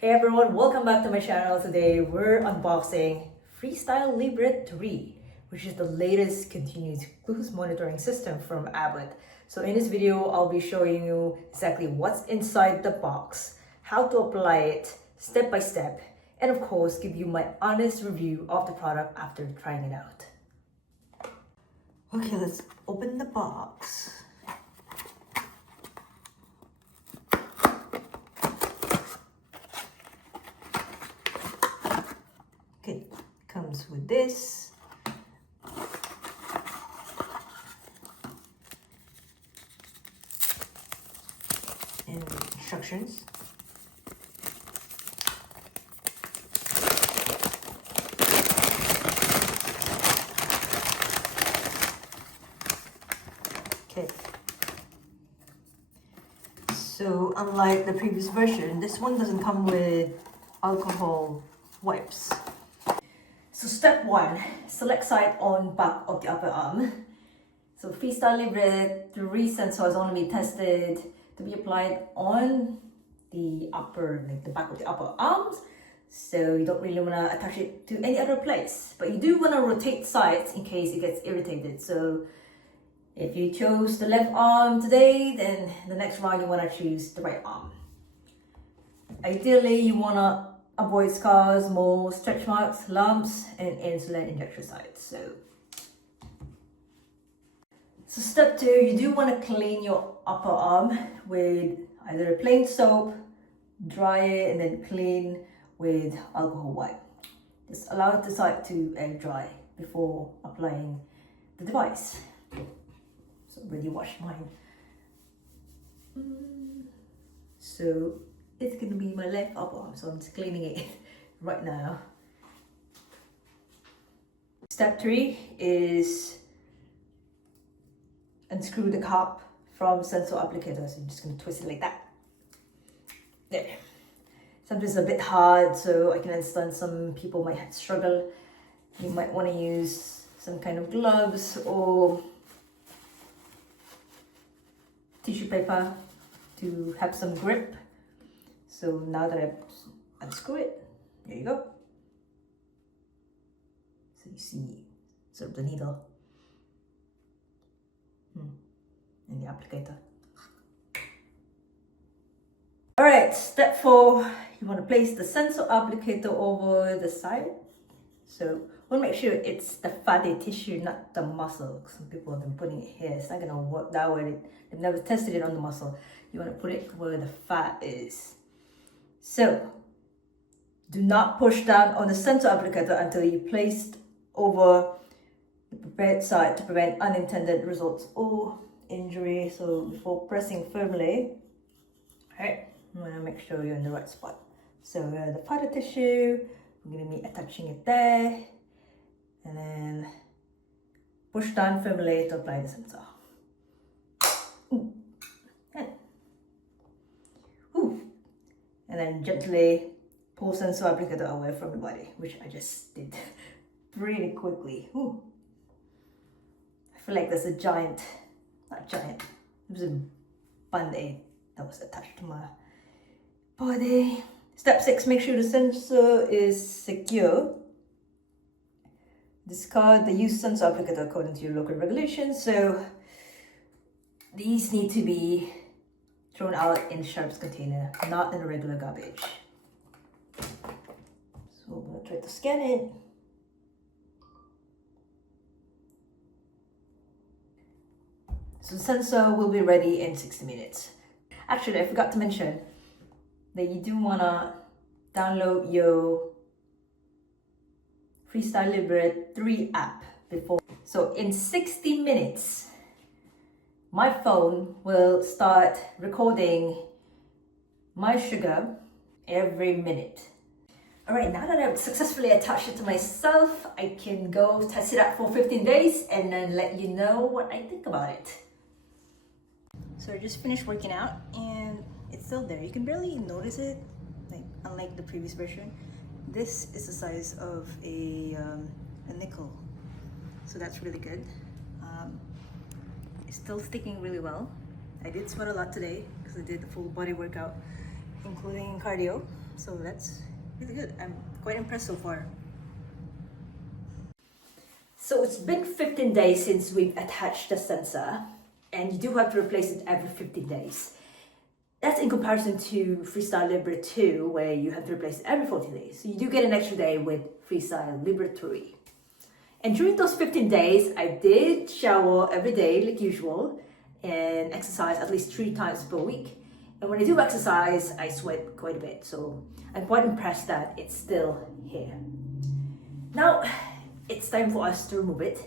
Hey everyone, welcome back to my channel. Today we're unboxing Freestyle Libre 3, which is the latest continuous glucose monitoring system from Abbott. So in this video, I'll be showing you exactly what's inside the box, how to apply it step by step, and of course, give you my honest review of the product after trying it out. Okay, let's open the box. Okay, comes with this. And instructions. Okay. So unlike the previous version, this one doesn't come with alcohol wipes. So step 1, select site on back of the upper arm. So Freestyle Libre 3 sensor has only been tested to be applied on the upper, like the back of the upper arms. So you don't really want to attach it to any other place, but you do want to rotate sides in case it gets irritated. So if you chose the left arm today, then the next round you want to choose the right arm. Ideally, you want to avoid scars, moles, stretch marks, lumps, and insulin injection sites. So step 2, you do want to clean your upper arm with either a plain soap, dry it, and then clean with alcohol wipe. Just allow the side to air dry before applying the device. So already washed mine. So it's gonna be my left upper arm, so I'm just cleaning it right now. Step 3 is unscrew the cap from sensor applicator. So I'm just gonna twist it like that. There. Sometimes it's a bit hard, so I can understand some people might struggle. You might want to use some kind of gloves or tissue paper to have some grip. So now that I've unscrewed it, there you go. So you see sort of the needle and the applicator. All right, step 4, you want to place the sensor applicator over the side. So want to make sure it's the fatty tissue, not the muscle. Some people have been putting it here. It's not going to work that way. They've never tested it on the muscle. You want to put it where the fat is. So do not push down on the sensor applicator until you placed over the prepared side to prevent unintended results or injury. So before pressing firmly, all right, I'm going to make sure you're in the right spot. So the fatty tissue, I'm going to be attaching it there, and then push down firmly to apply the sensor. And then gently pull sensor applicator away from the body, which I just did really quickly. I feel like there's a giant, not giant, it was a band-aid that was attached to my body. Step 6, make sure the sensor is secure. Discard the used sensor applicator according to your local regulations. So these need to be thrown out in sharps container, not in a regular garbage. So I'm gonna try to scan it. So the sensor will be ready in 60 minutes. Actually, I forgot to mention that you do wanna download your Freestyle Libre 3 app before. So in 60 minutes, my phone will start recording my sugar every minute. All right, now that I've successfully attached it to myself, I can go test it out for 15 days and then let you know what I think about it. So I just finished working out and it's still there. You can barely notice it, like unlike the previous version. This is the size of a nickel, so that's really good. It's still sticking really well. I did sweat a lot today because I did the full body workout including cardio. So that's really good. I'm quite impressed so far. So it's been 15 days since we've attached the sensor, and you do have to replace it every 15 days. That's in comparison to Freestyle Libre 2, where you have to replace it every 40 days. So you do get an extra day with Freestyle Libre 3. And during those 15 days, I did shower every day like usual and exercise at least 3 times per week. And when I do exercise, I sweat quite a bit. So I'm quite impressed that it's still here. Now, it's time for us to remove it.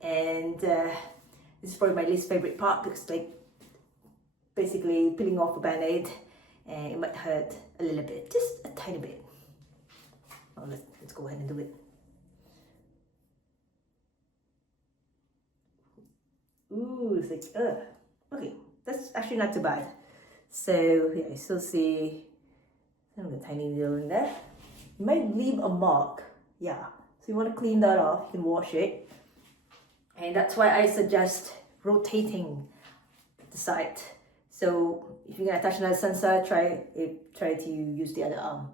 And this is probably my least favorite part because like basically peeling off a band-aid, and it might hurt a little bit, just a tiny bit. Well, let's go ahead and do it. Ooh, it's like, okay, that's actually not too bad. So yeah, you still see some of the tiny needle in there. You might leave a mark, yeah. So you want to clean that off, you can wash it. And that's why I suggest rotating the side. So if you're gonna attach another sensor, try to use the other arm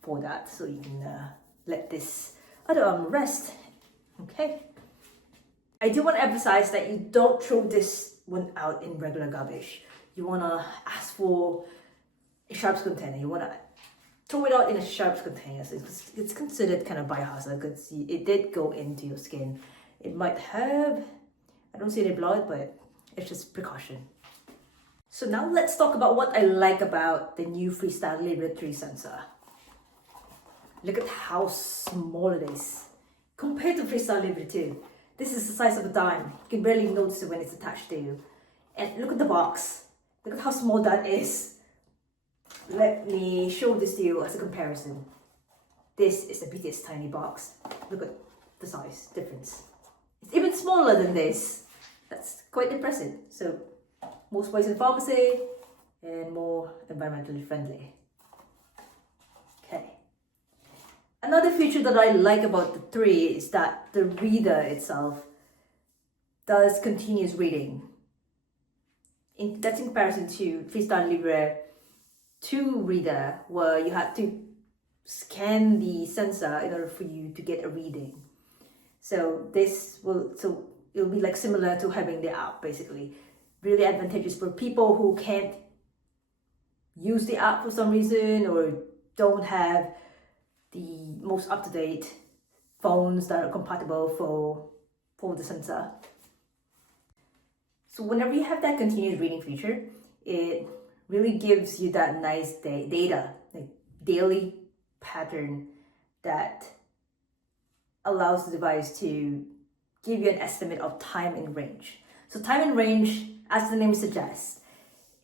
for that, so you can let this other arm rest. Okay. I do want to emphasize that you don't throw this one out in regular garbage. You want to ask for a sharps container. You want to throw it out in a sharps container. So it's considered kind of biohazard because it did go into your skin. It might have, I don't see any blood, but it's just precaution. So now let's talk about what I like about the new Freestyle Libre 3 sensor. Look at how small it is compared to Freestyle Libre 2. This is the size of a dime. You can barely notice it when it's attached to you. And look at the box. Look at how small that is. Let me show this to you as a comparison. This is the BTS tiny box. Look at the size difference. It's even smaller than this. That's quite impressive. So, more space in pharmacy and more environmentally friendly. Okay. Another feature that I like about the 3 is that the reader itself does continuous reading. That's in comparison to Freestyle Libre 2 reader, where you had to scan the sensor in order for you to get a reading. So it'll be like similar to having the app basically. Really advantageous for people who can't use the app for some reason or don't have the most up-to-date phones that are compatible for the sensor. So whenever you have that continuous reading feature, it really gives you that nice data, like daily pattern that allows the device to give you an estimate of time in range. So time in range, as the name suggests,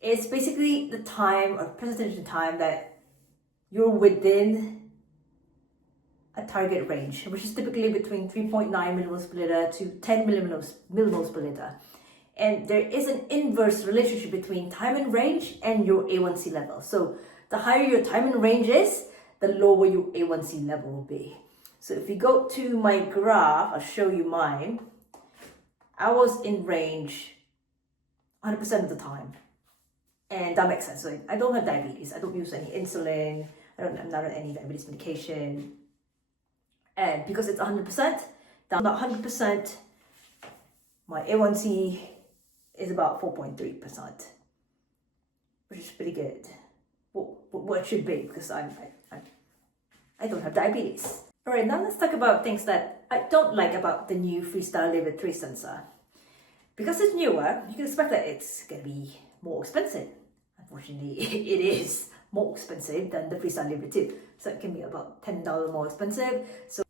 is basically the time or presentation time that you're within a target range, which is typically between 3.9 millimoles per liter to 10 millimoles per liter. And there is an inverse relationship between time in range and your A1C level. So the higher your time in range is, the lower your A1C level will be. So if you go to my graph, I'll show you mine. I was in range 100% of the time. And that makes sense. So I don't have diabetes. I don't use any insulin. I'm not on any diabetes medication. And because it's 100%, down to 100%, my A1C is about 4.3%, which is pretty good. What it should be, because I don't have diabetes. All right, now let's talk about things that I don't like about the new Freestyle Libre 3 sensor. Because it's newer, you can expect that it's going to be more expensive. Unfortunately, it is more expensive than the Freestyle Libre 2. So it can be about $10 more expensive. So,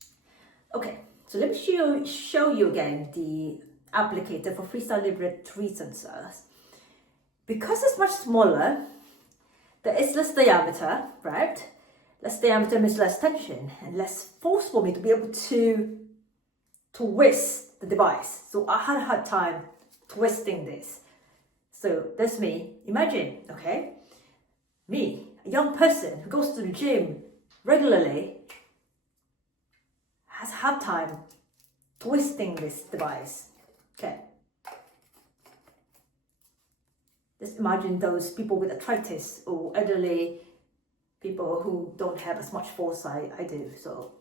okay, so let me show you again the applicator for Freestyle Libre 3 sensors. Because it's much smaller, there is less diameter, right? Less diameter means less tension and less force for me to be able to twist the device. So I had a hard time twisting this. So that's me. Imagine, okay, me, a young person who goes to the gym regularly, has a hard time twisting this device. Okay. Just imagine those people with arthritis or elderly people who don't have as much foresight I do. So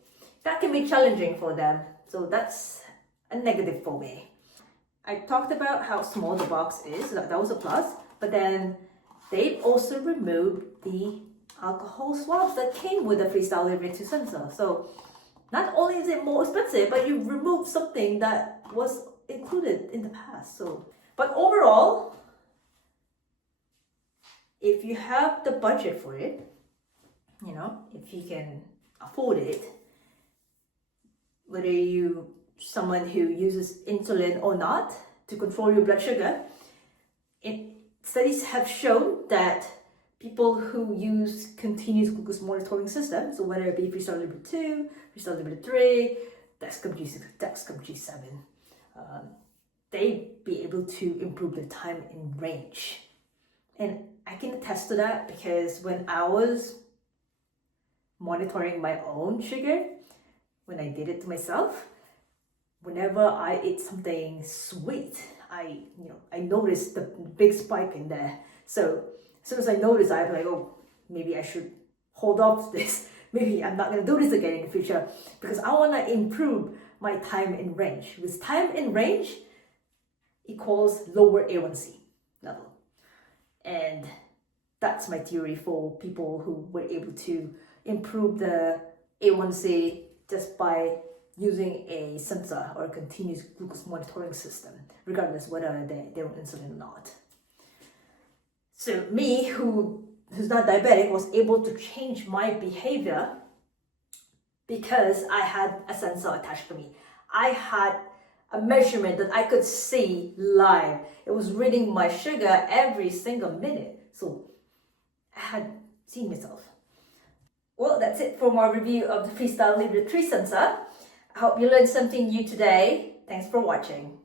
that can be challenging for them. So that's a negative for me. I talked about how small the box is, so that was a plus, but then they've also removed the alcohol swabs that came with the Freestyle Libre 2 sensor. So not only is it more expensive, but you removed something that was included in the past. So, but overall, if you have the budget for it, you know, if you can afford it, whether you someone who uses insulin or not to control your blood sugar, studies have shown that people who use continuous glucose monitoring systems, so whether it be Freestyle Libre 2, Freestyle Libre 3, Dexcom G6, Dexcom G7, they be able to improve their time in range. And I can attest to that because when I was monitoring my own sugar, when I did it to myself, whenever I ate something sweet, I noticed the big spike in there. So as soon as I noticed, I was like, oh, maybe I should hold off this. Maybe I'm not going to do this again in the future because I want to improve my time in range. With time in range equals lower A1C level. And that's my theory for people who were able to improve the A1C just by using a sensor or a continuous glucose monitoring system, regardless whether they're on insulin or not. So me, who's not diabetic, was able to change my behavior because I had a sensor attached to me. I had a measurement that I could see live. It was reading my sugar every single minute. So I had seen myself. Well, that's it for my review of the Freestyle Libre 3 sensor. I hope you learned something new today. Thanks for watching.